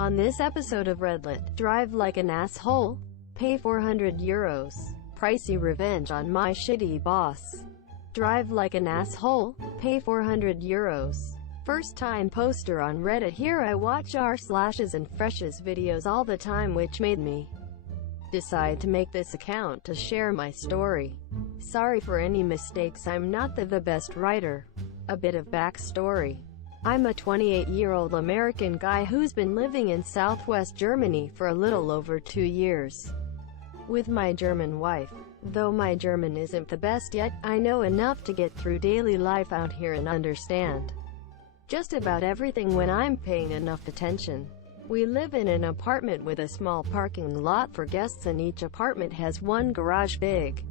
On this episode of Redlit, drive like an asshole? Pay €400. Pricey revenge on my shitty boss. Drive like an asshole? Pay €400. First time poster on Reddit. Here I watch r/slashes and freshes videos all the time, which made me decide to make this account to share my story. Sorry for any mistakes, I'm not the best writer. A bit of backstory. I'm a 28-year-old American guy who's been living in southwest Germany for a little over 2 years with my German wife. Though my German isn't the best yet, I know enough to get through daily life out here and understand just about everything when I'm paying enough attention. We live in an apartment with a small parking lot for guests, and each apartment has one garage big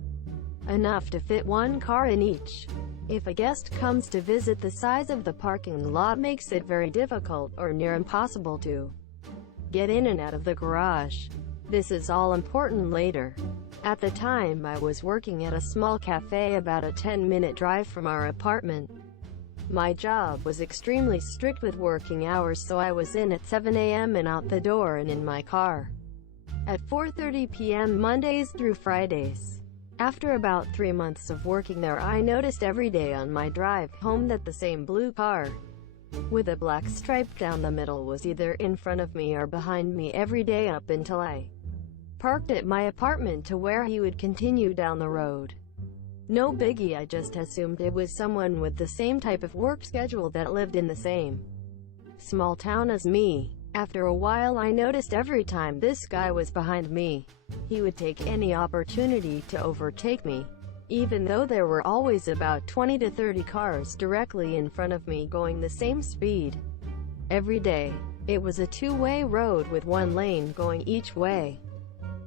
enough to fit one car in each. If a guest comes to visit, the size of the parking lot makes it very difficult or near impossible to get in and out of the garage. This is all important later. At the time, I was working at a small cafe about a 10-minute drive from our apartment. My job was extremely strict with working hours, so I was in at 7 a.m. and out the door and in my car at 4:30 p.m. Mondays through Fridays. After about 3 months of working there, I noticed every day on my drive home that the same blue car with a black stripe down the middle was either in front of me or behind me every day up until I parked at my apartment to where he would continue down the road. No biggie, I just assumed it was someone with the same type of work schedule that lived in the same small town as me. After a while, I noticed every time this guy was behind me, he would take any opportunity to overtake me, even though there were always about 20 to 30 cars directly in front of me going the same speed. Every day. It was a two-way road with one lane going each way,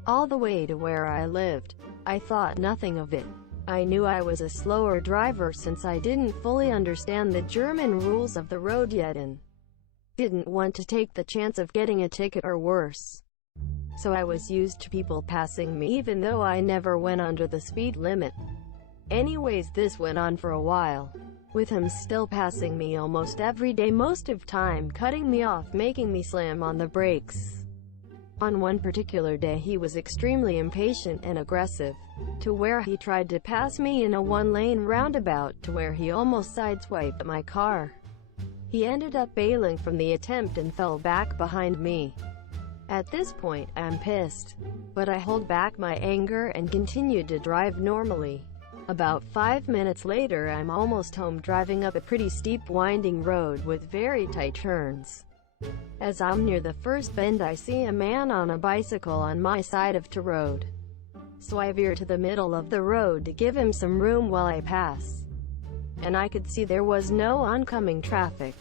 all the way to where I lived. I thought nothing of it. I knew I was a slower driver since I didn't fully understand the German rules of the road yet and didn't want to take the chance of getting a ticket or worse. So I was used to people passing me even though I never went under the speed limit. Anyways, this went on for a while, with him still passing me almost every day, most of time cutting me off, making me slam on the brakes. On one particular day, he was extremely impatient and aggressive, to where he tried to pass me in a one-lane roundabout, to where he almost sideswiped my car. He ended up bailing from the attempt and fell back behind me. At this point, I'm pissed, but I hold back my anger and continued to drive normally. About 5 minutes later, I'm almost home, driving up a pretty steep winding road with very tight turns. As I'm near the first bend, I see a man on a bicycle on my side of the road. So I veer to the middle of the road to give him some room while I pass. And I could see there was no oncoming traffic.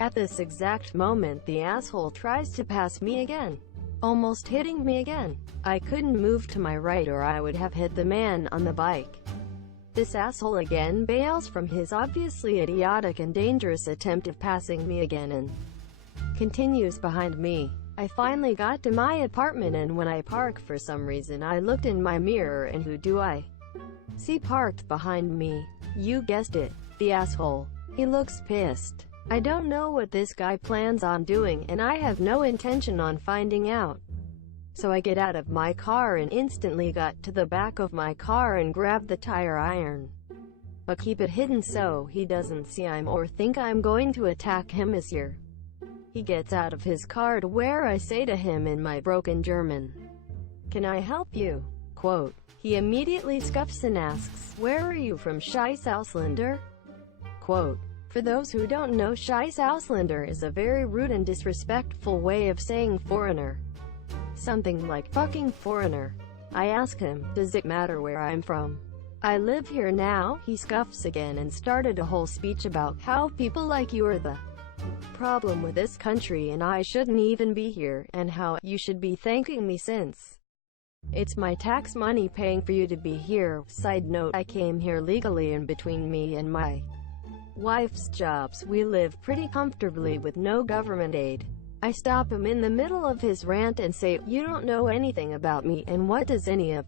At this exact moment, the asshole tries to pass me again, almost hitting me again. I couldn't move to my right or I would have hit the man on the bike. This asshole again bails from his obviously idiotic and dangerous attempt of passing me again and continues behind me. I finally got to my apartment, and when I park, for some reason I looked in my mirror, and who do I see parked behind me? You guessed it, the asshole. He looks pissed. I don't know what this guy plans on doing, and I have no intention on finding out. So I get out of my car and instantly got to the back of my car and grabbed the tire iron. But keep it hidden so he doesn't see I'm or think I'm going to attack him as here. He gets out of his car to where I say to him in my broken German, "Can I help you?" Quote. He immediately scuffs and asks, "Where are you from, Scheiß Ausländer?" Quote. For those who don't know, Scheiß Ausländer is a very rude and disrespectful way of saying foreigner. Something like fucking foreigner. I ask him, "Does it matter where I'm from? I live here now." He scuffs again and started a whole speech about how people like you are the problem with this country and I shouldn't even be here, and how you should be thanking me since it's my tax money paying for you to be here. Side note, I came here legally, and between me and my wife's jobs, we live pretty comfortably with no government aid. I stop him in the middle of his rant and say, "You don't know anything about me, and what does any of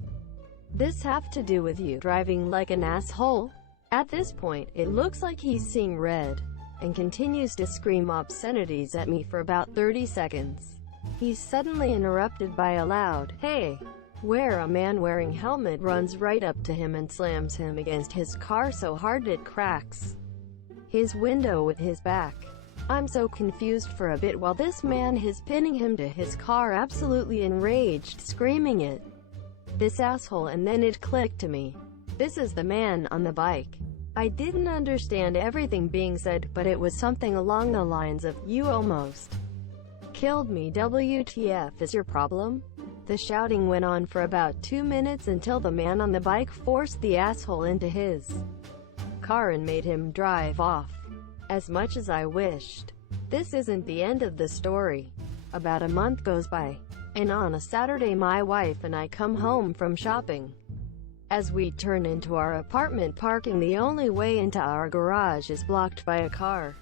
this have to do with you driving like an asshole?" At this point, it looks like he's seeing red, and continues to scream obscenities at me for about 30 seconds. He's suddenly interrupted by a loud, "Hey!" where a man wearing helmet runs right up to him and slams him against his car so hard it cracks his window with his back. I'm so confused for a bit while this man is pinning him to his car, absolutely enraged, screaming at this asshole, and then it clicked to me. This is the man on the bike. I didn't understand everything being said, but it was something along the lines of, "You almost killed me, WTF is your problem?" The shouting went on for about 2 minutes until the man on the bike forced the asshole into his car and made him drive off. As much as I wished this isn't the end of the story, about a month goes by, and on a Saturday my wife and I come home from shopping. As we turn into our apartment parking, the only way into our garage is blocked by a car.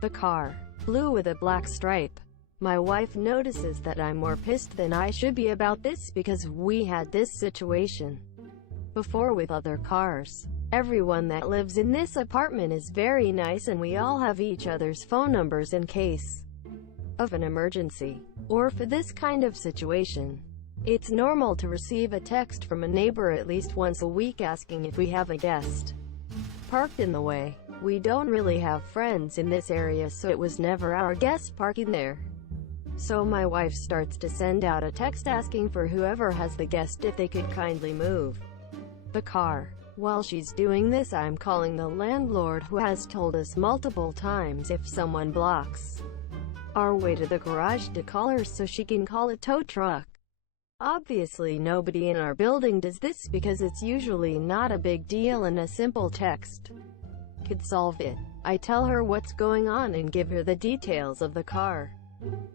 The car, blue with a black stripe. My wife notices that I'm more pissed than I should be about this because we had this situation before with other cars. Everyone that lives in this apartment is very nice and we all have each other's phone numbers in case of an emergency, or for this kind of situation. It's normal to receive a text from a neighbor at least once a week asking if we have a guest parked in the way. We don't really have friends in this area, so it was never our guest parking there. So my wife starts to send out a text asking for whoever has the guest if they could kindly move the car. While she's doing this, I'm calling the landlord, who has told us multiple times if someone blocks our way to the garage to call her so she can call a tow truck. Obviously nobody in our building does this because it's usually not a big deal and a simple text could solve it. I tell her what's going on and give her the details of the car.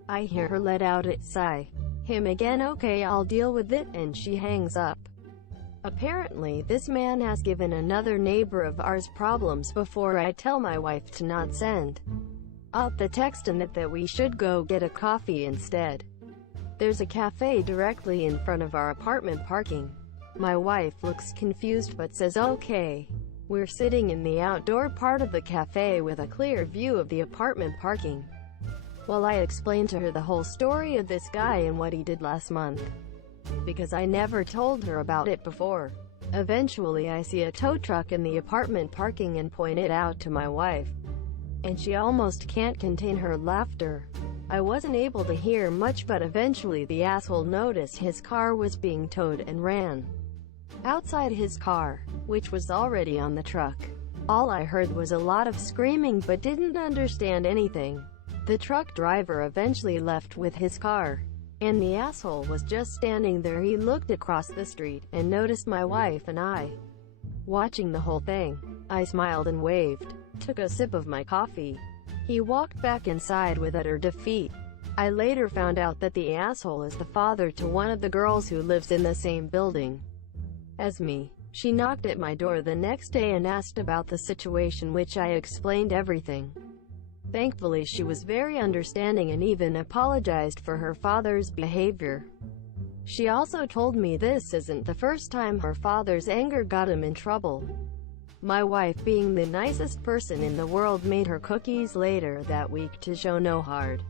I hear her let out a sigh. Him again, "Okay, I'll deal with it," and she hangs up. Apparently this man has given another neighbor of ours problems before. I tell my wife to not send out the text and that we should go get a coffee instead. There's a cafe directly in front of our apartment parking. My wife looks confused but says okay. We're sitting in the outdoor part of the cafe with a clear view of the apartment parking, while I explain to her the whole story of this guy and what he did last month, because I never told her about it before. Eventually I see a tow truck in the apartment parking and point it out to my wife, and she almost can't contain her laughter. I wasn't able to hear much, but eventually the asshole noticed his car was being towed and ran outside his car, which was already on the truck. All I heard was a lot of screaming but didn't understand anything. The truck driver eventually left with his car, and the asshole was just standing there. He looked across the street and noticed my wife and I watching the whole thing. I smiled and waved, took a sip of my coffee. He walked back inside with utter defeat. I later found out that the asshole is the father to one of the girls who lives in the same building as me. She knocked at my door the next day and asked about the situation, which I explained everything. Thankfully she was very understanding and even apologized for her father's behavior. She also told me this isn't the first time her father's anger got him in trouble. My wife, being the nicest person in the world, made her cookies later that week to show no hard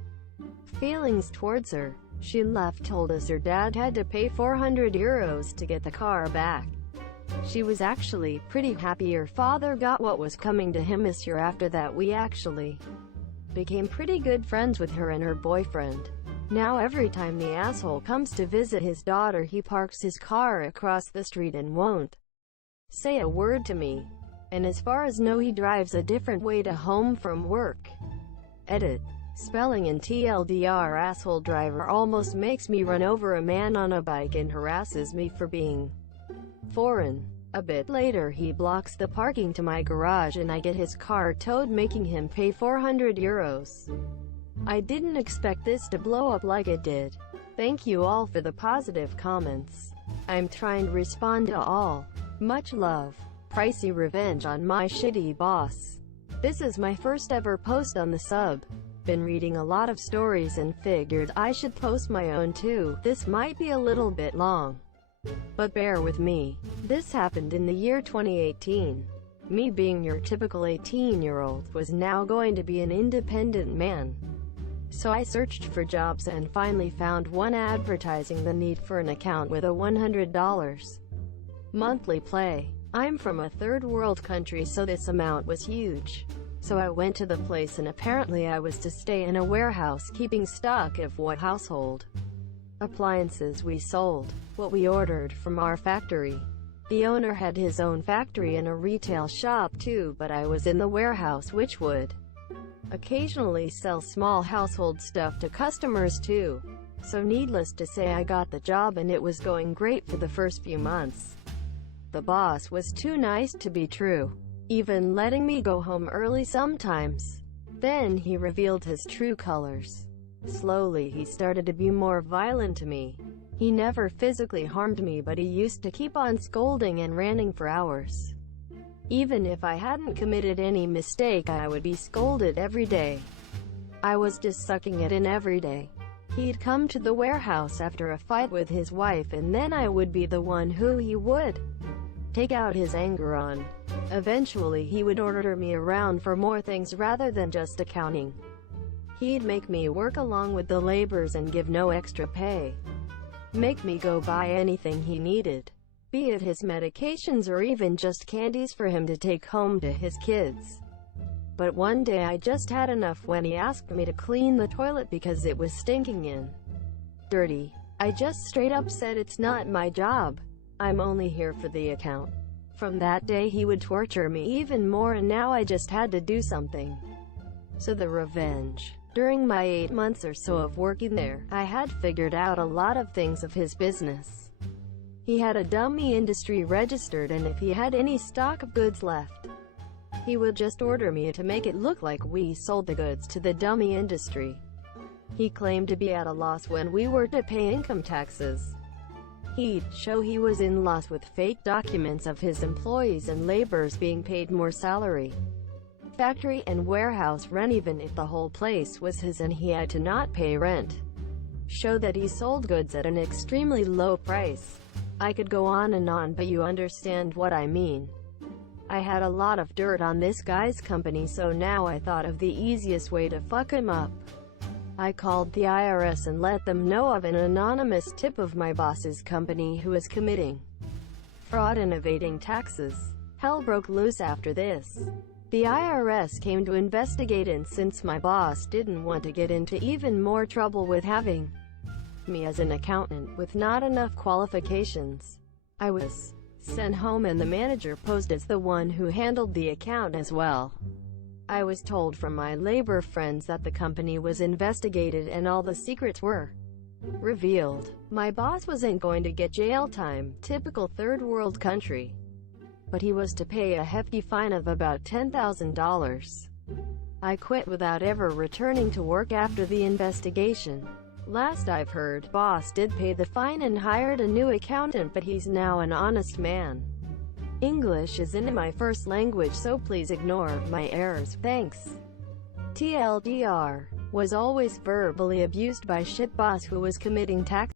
feelings towards her. She left, told us her dad had to pay €400 to get the car back. She was actually pretty happy her father got what was coming to him this year. After that we actually became pretty good friends with her and her boyfriend. Now every time the asshole comes to visit his daughter, he parks his car across the street and won't say a word to me. And as far as know, he drives a different way to home from work. Edit. Spelling and TLDR: asshole driver almost makes me run over a man on a bike and harasses me for being foreign. A bit later he blocks the parking to my garage and I get his car towed, making him pay €400. I didn't expect this to blow up like it did. Thank you all for the positive comments. I'm trying to respond to all. Much love. Pricey revenge on my shitty boss. This is my first ever post on the sub. Been reading a lot of stories and figured I should post my own too. This might be a little bit long, but bear with me. This happened in the year 2018. Me, being your typical 18-year-old, was now going to be an independent man. So I searched for jobs and finally found one advertising the need for an account with a $100 monthly pay. I'm from a third world country, so this amount was huge. So I went to the place, and apparently I was to stay in a warehouse keeping stock of what household appliances we sold, what we ordered from our factory. The owner had his own factory and a retail shop too, but I was in the warehouse, which would occasionally sell small household stuff to customers too. So needless to say, I got the job and it was going great for the first few months. The boss was too nice to be true, even letting me go home early sometimes. Then he revealed his true colors. Slowly he started to be more violent to me. He never physically harmed me, but he used to keep on scolding and ranting for hours. Even if I hadn't committed any mistake, I would be scolded every day. I was just sucking it in every day. He'd come to the warehouse after a fight with his wife, and then I would be the one who he would take out his anger on. Eventually he would order me around for more things rather than just accounting. He'd make me work along with the laborers and give no extra pay. Make me go buy anything he needed, be it his medications or even just candies for him to take home to his kids. But one day I just had enough when he asked me to clean the toilet because it was stinking in dirty. I just straight up said, "It's not my job. I'm only here for the account." From that day he would torture me even more, and now I just had to do something. So the revenge. During my 8 months or so of working there, I had figured out a lot of things of his business. He had a dummy industry registered, and if he had any stock of goods left, he would just order me to make it look like we sold the goods to the dummy industry. He claimed to be at a loss when we were to pay income taxes. He'd show he was in loss with fake documents of his employees and laborers being paid more salary, factory and warehouse rent, even if the whole place was his and he had to not pay rent. Show that he sold goods at an extremely low price. I could go on, but you understand what I mean. I had a lot of dirt on this guy's company, so now I thought of the easiest way to fuck him up. I called the IRS and let them know of an anonymous tip of my boss's company who was committing fraud and evading taxes. Hell broke loose after this. The IRS came to investigate, and since my boss didn't want to get into even more trouble with having me as an accountant with not enough qualifications, I was sent home, and the manager posed as the one who handled the account as well. I was told from my labor friends that the company was investigated and all the secrets were revealed. My boss wasn't going to get jail time, typical third world country, but he was to pay a hefty fine of about $10,000. I quit without ever returning to work after the investigation. Last I've heard, boss did pay the fine and hired a new accountant, but he's now an honest man. English isn't my first language, so please ignore my errors, thanks. TLDR. Was always verbally abused by shit boss who was committing tax